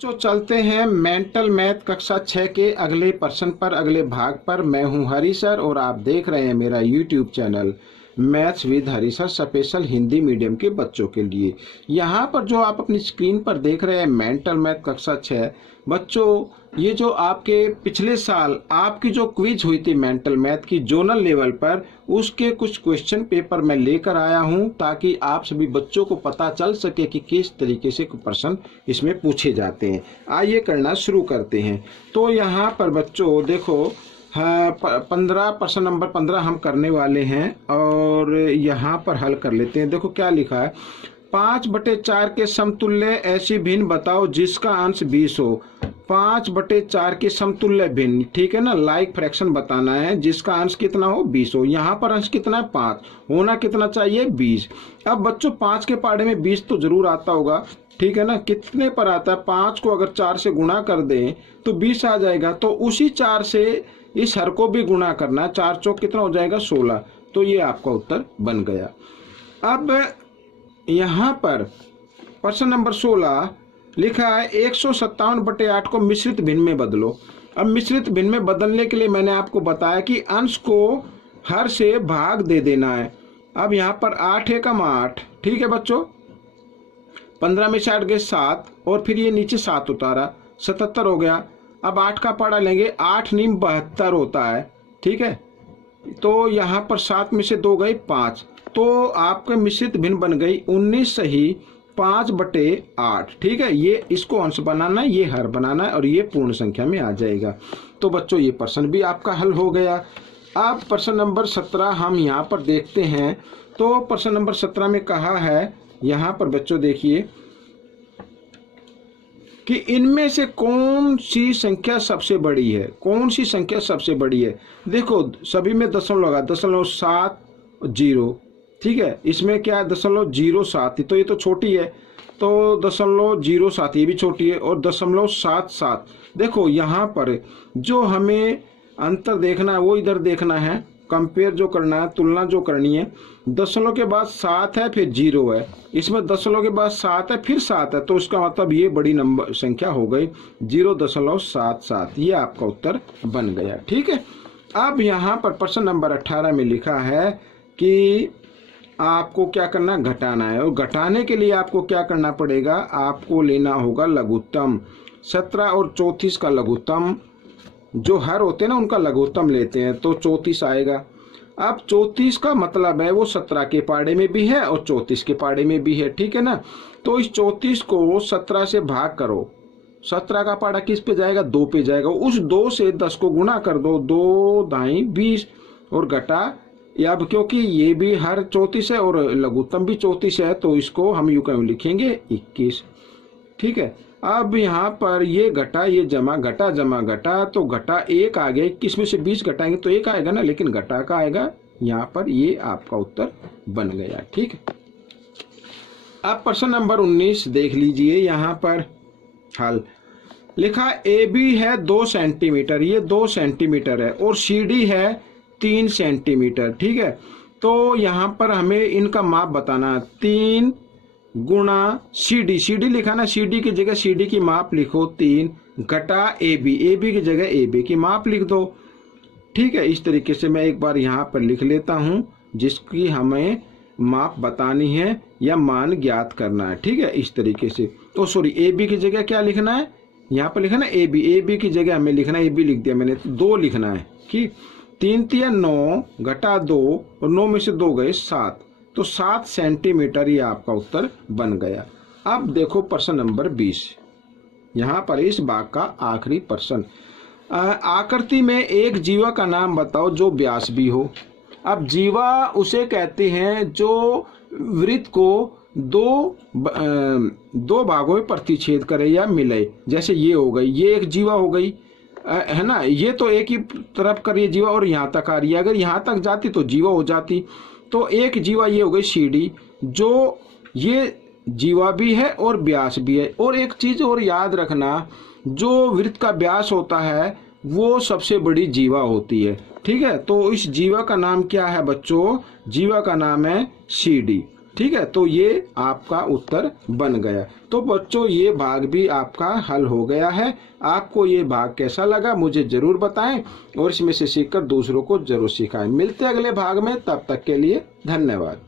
जो चलते हैं मेंटल मैथ कक्षा 6 के अगले प्रश्न पर, अगले भाग पर। मैं हूं हरी सर और आप देख रहे हैं मेरा YouTube channel maths with Hari sir, special Hindi medium के बच्चों के लिए। यहाँ पर जो आप अपनी स्क्रीन पर देख रहे हैं मेंटल मैथ कक्षा 6 बच्चों, ये जो आपके पिछले साल आपकी जो क्विज हुई थी मेंटल मैथ की जोनल लेवल पर, उसके कुछ क्वेश्चन पेपर मैं लेकर आया हूं ताकि आप सभी बच्चों को पता चल सके कि किस तरीके से प्रश्न इसमें पूछे जाते हैं। आइए करना शुरू करते हैं। तो यहाँ पर बच्चों देखो, हाँ 15 प्रश्न नंबर 15 हम करने वाले हैं और यहाँ पर हल कर लेते हैं। देखो क्या लिखा है, 5/4 के समतुल्य ऐसी भिन्न बताओ जिसका अंश 20 हो। 5/4 के समतुल्य भिन्न, ठीक है ना, लाइक फ्रैक्शन बताना है जिसका अंश कितना हो 20 हो। यहाँ पर अंश कितना है 5, होना कितना चाहिए 20। अब बच्चों 5 के पहाड़े में 20 तो जरूर आता होगा, ठीक है ना। कितने पर आता है, 5 को अगर 4 से गुणा कर दें तो 20 आ जाएगा। तो उसी 4 से इस हर को भी गुणा करना है, 4 चौक कितना हो जाएगा 16। तो ये आपका उत्तर बन गया। अब यहाँ पर प्रश्न नंबर 16 लिखा है 157/8 को मिश्रित भिन्न में बदलो। अब मिश्रित भिन्न में बदलने के लिए मैंने आपको बताया कि अंश को हर से भाग दे देना है। अब यहाँ पर 8 एकम 8, ठीक है बच्चों, 15 में से 8 गए 7 और फिर ये नीचे 7 उतारा, 77 हो गया। अब 8 का पहाड़ा लेंगे, 8 नीम 72 होता है, ठीक है। तो यहाँ पर 7 में से 2 गए 5, तो आपके मिश्रित भिन्न बन गई 19 सही 5/8, ठीक है। ये इसको अंश बनाना है, ये हर बनाना है और ये पूर्ण संख्या में आ जाएगा। तो बच्चों ये प्रश्न भी आपका हल हो गया। अब प्रश्न नंबर 17 हम यहाँ पर देखते हैं। तो प्रश्न नंबर 17 में कहा है, यहाँ पर बच्चों देखिए कि इनमें से कौन सी संख्या सबसे बड़ी है। कौन सी संख्या सबसे बड़ी है, देखो सभी में दशमलव लगा, 0.70, ठीक है। इसमें क्या है 0.07, तो ये तो छोटी है, तो 0.07 ये भी छोटी है और 0.77। देखो यहाँ पर जो हमें अंतर देखना है वो इधर देखना है, कंपेयर जो करना है, तुलना जो करनी है। दशमलव के बाद 7 है फिर 0 है, इसमें दशमलव के बाद 7 है फिर 7 है, तो उसका मतलब ये बड़ी नंबर संख्या हो गई 0.77। ये आपका उत्तर बन गया, ठीक है। अब यहाँ पर प्रश्न नंबर 18 में लिखा है कि आपको क्या करना, घटाना है। और घटाने के लिए आपको क्या करना पड़ेगा, आपको लेना होगा लघुत्तम। 17 और 34 का लघुत्तम, जो हर होते हैं ना उनका लघुत्तम लेते हैं, तो 34 आएगा। अब 34 का मतलब है वो 17 के पहाड़े में भी है और 34 के पहाड़े में भी है, ठीक है ना। तो इस 34 को 17 से भाग करो, 17 का पहाड़ा किस पे जाएगा 2 पे जाएगा। उस 2 से 10 को गुणा कर दो, 2 दाई 20 और घटा। अब क्योंकि ये भी हर 34 है और लघुत्तम भी 34 है, तो इसको हम यूं क्यों लिखेंगे 21, ठीक है। अब यहाँ पर ये घटा ये जमा, घटा जमा घटा, तो घटा 1 आ गया। 21 में से 20 घटाएंगे तो 1 आएगा ना, लेकिन घटा का आएगा यहाँ पर, ये आपका उत्तर बन गया, ठीक है। अब प्रश्न नंबर 19 देख लीजिए। यहाँ पर हल लिखा ए बी है 2 सेंटीमीटर, ये 2 सेंटीमीटर है, और सी डी है 3 सेंटीमीटर, ठीक है। तो यहाँ पर हमें इनका माप बताना है, 3 गुणा सी डी लिखा ना, सी डी की जगह सी डी की माप लिखो 3 घटा ए बी की जगह ए बी की माप लिख दो, ठीक है। इस तरीके से मैं एक बार यहाँ पर लिख लेता हूँ जिसकी हमें माप बतानी है या मान ज्ञात करना है, ठीक है। इस तरीके से, तो सॉरी ए बी की जगह क्या लिखना है, यहाँ पर लिखा ना ए बी की जगह हमें लिखना है, ए बी लिख दिया मैंने, 2 लिखना है कि 3 तिया 9 घटा 2 और 9 में से 2 गए 7, तो 7 सेंटीमीटर ये आपका उत्तर बन गया। अब देखो प्रश्न नंबर 20, यहाँ पर इस भाग का आखिरी प्रश्न। आकृति में एक जीवा का नाम बताओ जो व्यास भी हो। अब जीवा उसे कहते हैं जो वृत्त को दो भागों में प्रतिच्छेद करे या मिले। जैसे ये हो गई, ये एक जीवा हो गई, है ना, ये तो एक ही तरफ कर रही है जीवा और यहाँ तक आ रही है, अगर यहाँ तक जाती तो जीवा हो जाती। तो एक जीवा ये हो गई सी डी, जो ये जीवा भी है और व्यास भी है। और एक चीज और याद रखना, जो वृत्त का व्यास होता है वो सबसे बड़ी जीवा होती है, ठीक है। तो इस जीवा का नाम क्या है बच्चों, जीवा का नाम है सी डी। ठीक है, तो ये आपका उत्तर बन गया। तो बच्चों ये भाग भी आपका हल हो गया है। आपको ये भाग कैसा लगा मुझे जरूर बताएं और इसमें से सीखकर दूसरों को जरूर सिखाएं। मिलते हैं अगले भाग में, तब तक के लिए धन्यवाद।